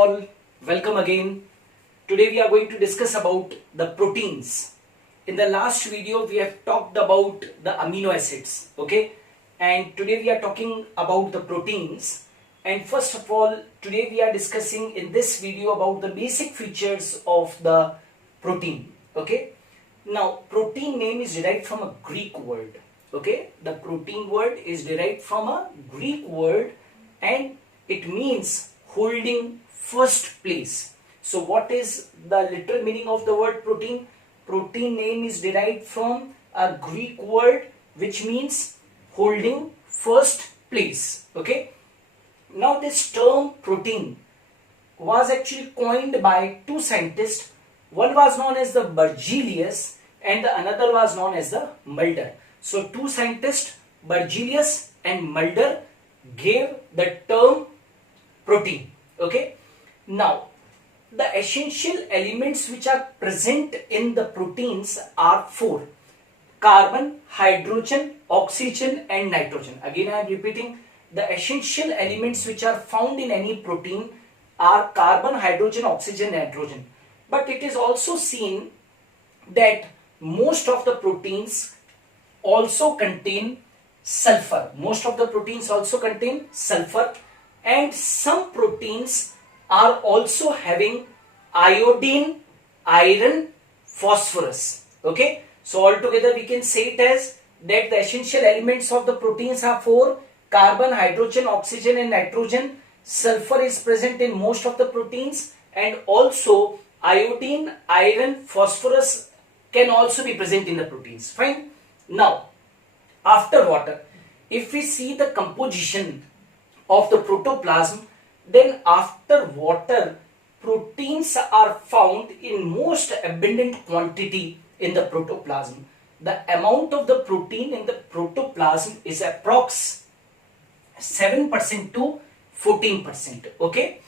all, welcome again. Today we are going to discuss about the proteins. In the last video we have talked about the amino acids, okay? And today we are talking about the proteins. And first of all, today we are discussing in this video about the basic features of the protein, okay? Now, protein name is derived from a Greek word, okay? The protein word is derived from a Greek word and it means holding first place. So what is the literal meaning of the word protein? Protein name is derived from a Greek word which means holding first place, okay? Now this term protein was actually coined by two scientists. One was known as the Berzelius and the another was known as the Mulder. So two scientists, Berzelius and Mulder, gave the term protein, okay? Now the essential elements which are present in the proteins are four: carbon, hydrogen, oxygen and nitrogen. Again I am repeating, the essential elements which are found in any protein are carbon, hydrogen, oxygen, nitrogen. But it is also seen that most of the proteins also contain sulfur. Most of the proteins also contain sulfur, and some proteins are also having iodine, iron, phosphorus. Okay, so altogether we can say it as that the essential elements of the proteins are four: carbon, hydrogen, oxygen and nitrogen. Sulfur is present in most of the proteins, and also iodine, iron, phosphorus can also be present in the proteins. Fine. Now, after water, if we see the composition of the protoplasm, then after water, proteins are found in most abundant quantity in the protoplasm. The amount of the protein in the protoplasm is approx 7% to 14%. Okay.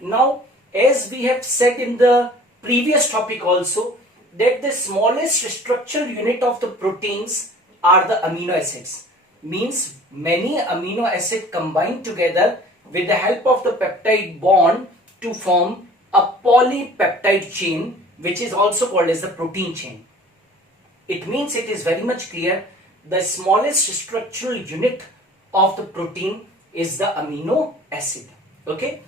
Now, as we have said in the previous topic also, that the smallest structural unit of the proteins are the amino acids. Means many amino acids combine together with the help of the peptide bond to form a polypeptide chain, which is also called as the protein chain. It means it is very much clear the smallest structural unit of the protein is the amino acid. Okay.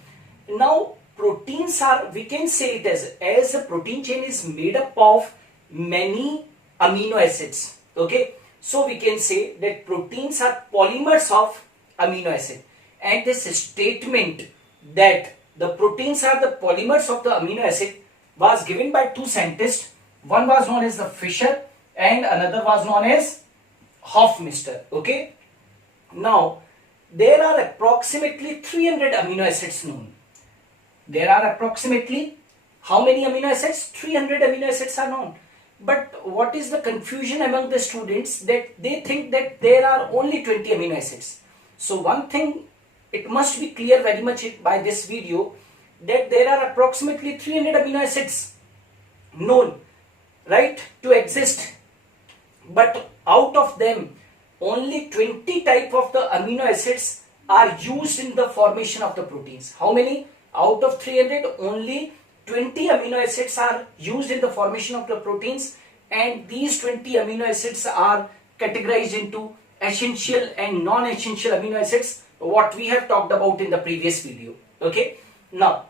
Now proteins are, we can say it as a protein chain is made up of many amino acids. Okay. So we can say that proteins are polymers of amino acid. And this statement that the proteins are the polymers of the amino acid was given by two scientists. One was known as the Fischer and another was known as Hofmeister. Okay. Now there are approximately 300 amino acids known. There are approximately how many amino acids? 300 amino acids are known. But what is the confusion among the students, that they think that there are only 20 amino acids. So one thing, it must be clear very much by this video, that there are approximately 300 amino acids known, right, to exist. But out of them, only 20 type of the amino acids are used in the formation of the proteins. How many? Out of 300, only 20 amino acids are used in the formation of the proteins, and these 20 amino acids are categorized into essential and non-essential amino acids, what we have talked about in the previous video. Okay. Now,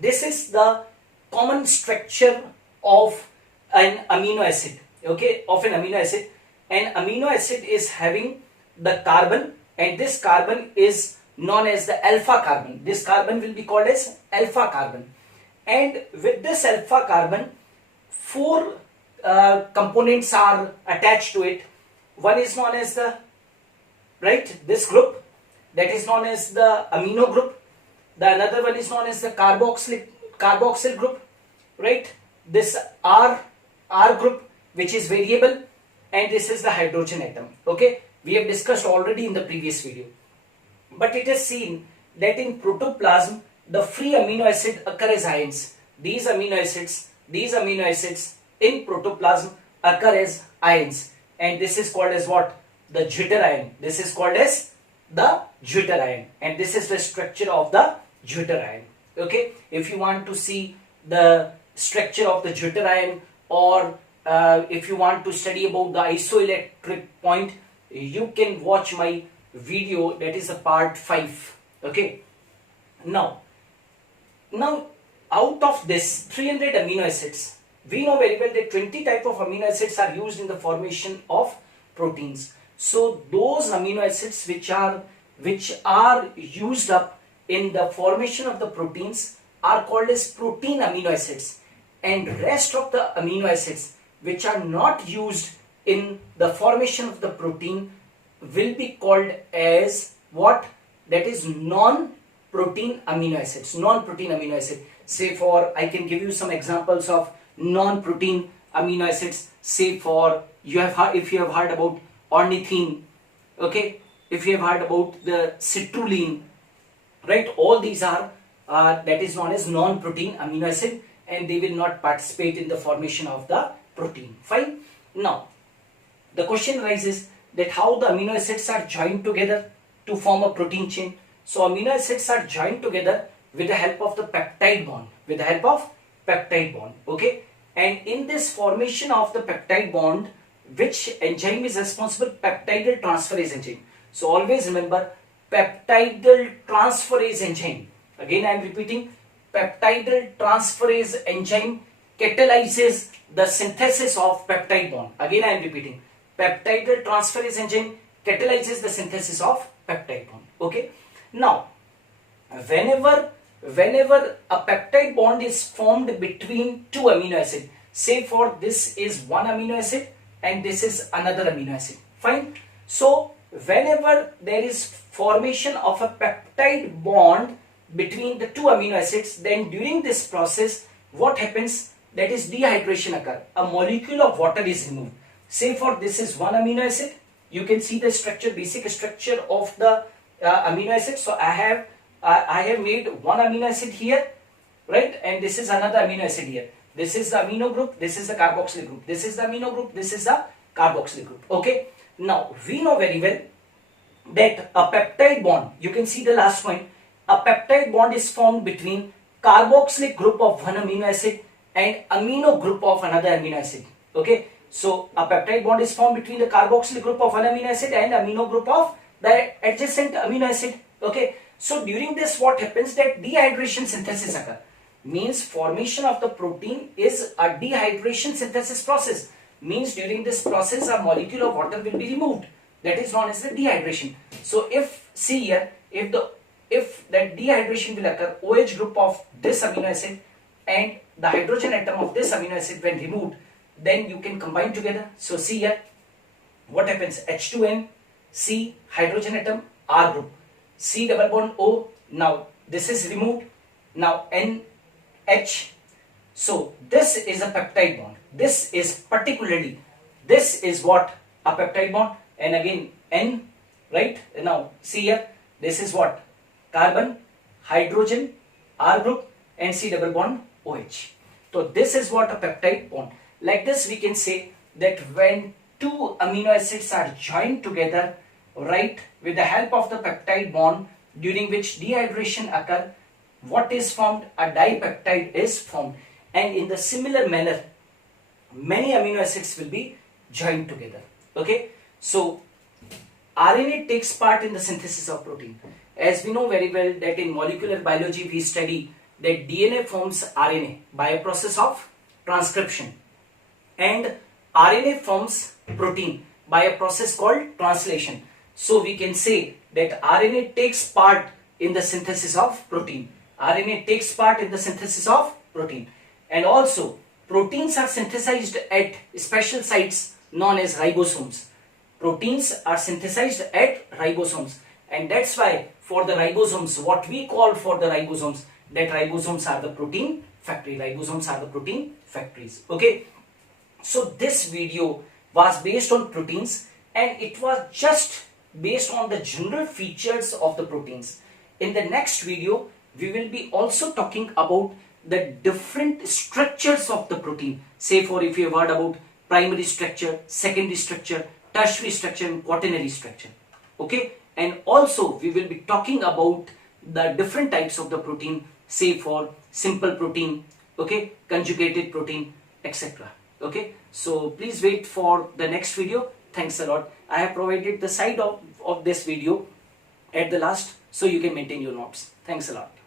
this is the common structure of an amino acid. Okay, of an amino acid. An amino acid is having the carbon, and this carbon is known as the alpha carbon. This carbon will be called as alpha carbon. And with this alpha carbon, four components are attached to it. One is known as the, right, this group, that is known as the amino group. The another one is known as the carboxyl group, right? This R group, which is variable, and this is the hydrogen atom. Okay, we have discussed already in the previous video. But it is seen that in protoplasm, the free amino acid occur as ions. These amino acids in protoplasm occur as ions, and this is called as what? The Jeter ion. This is called as the Jeter ion, and this is the structure of the Jeter ion. Okay, if you want to see the structure of the deuterium, or if you want to study about the isoelectric point, you can watch my video, that is a part 5. Okay, now out of this 300 amino acids, we know very well that 20 type of amino acids are used in the formation of proteins. So those amino acids which are used up in the formation of the proteins are called as protein amino acids, and rest of the amino acids which are not used in the formation of the protein will be called as what? That is non-protein amino acids. Non-protein amino acid. Say for, I can give you some examples of non-protein amino acids. Say for, you have heard, if you have heard about ornithine, okay, if you have heard about the citrulline, right, all these are that is known as non-protein amino acid, and they will not participate in the formation of the protein. Fine. Now the question arises that how the amino acids are joined together to form a protein chain. So amino acids are joined together with the help of the peptide bond, with the help of peptide bond. Okay, and in this formation of the peptide bond, which enzyme is responsible? Peptidyl transferase enzyme. So always remember, peptidyl transferase enzyme. Again I am repeating, peptidyl transferase enzyme catalyzes the synthesis of peptide bond. Again I am repeating, peptidyl transferase enzyme catalyzes the synthesis of peptide bond. Okay, now whenever a peptide bond is formed between two amino acids, say for this is one amino acid and this is another amino acid, fine. So whenever there is formation of a peptide bond between the two amino acids, then during this process what happens? That is dehydration occur. A molecule of water is removed. Say for this is one amino acid, you can see the structure, basic structure of the amino acid. So I have made one amino acid here, right, and this is another amino acid here. This is the amino group, this is the carboxylic group, this is the amino group, this is the carboxylic group. Okay, now we know very well that a peptide bond, you can see the last point, a peptide bond is formed between carboxylic group of one amino acid and amino group of another amino acid. Okay, so a peptide bond is formed between the carboxylic group of one amino acid and amino group of the adjacent amino acid. Okay, so during this what happens? That dehydration synthesis occur. Means formation of the protein is a dehydration synthesis process. Means during this process a molecule of water will be removed. That is known as the dehydration. So if, see here, if that dehydration will occur, OH group of this amino acid and the hydrogen atom of this amino acid when removed, then you can combine together. So see here, what happens? H2N, C, hydrogen atom, R group, C double bond O. Now this is removed. Now NH. So this is a peptide bond. This is particularly, this is what? A peptide bond. And again N, right? Now see here, this is what? Carbon, hydrogen, R group, and C double bond OH. So this is what a peptide bond. Like this we can say that when two amino acids are joined together, right, with the help of the peptide bond, during which dehydration occur, what is formed? A dipeptide is formed. And in the similar manner, many amino acids will be joined together. Okay, so RNA takes part in the synthesis of protein. As we know very well that in molecular biology we study that DNA forms RNA by a process of transcription, and RNA forms protein by a process called translation. So we can say that RNA takes part in the synthesis of protein. RNA takes part in the synthesis of protein. And also proteins are synthesized at special sites known as ribosomes. Proteins are synthesized at ribosomes, and that's why for the ribosomes, what we call for the ribosomes, that ribosomes are the protein factory. Ribosomes are the protein factories. Okay, so this video was based on proteins, and it was just based on the general features of the proteins. In the next video we will be also talking about the different structures of the protein. Say for, if you have heard about primary structure, secondary structure, tertiary structure, and quaternary structure. Okay, and also we will be talking about the different types of the protein, say for simple protein, okay, conjugated protein, etc. Okay, so please wait for the next video. Thanks a lot. I have provided the side of this video at the last, so you can maintain your notes. Thanks a lot.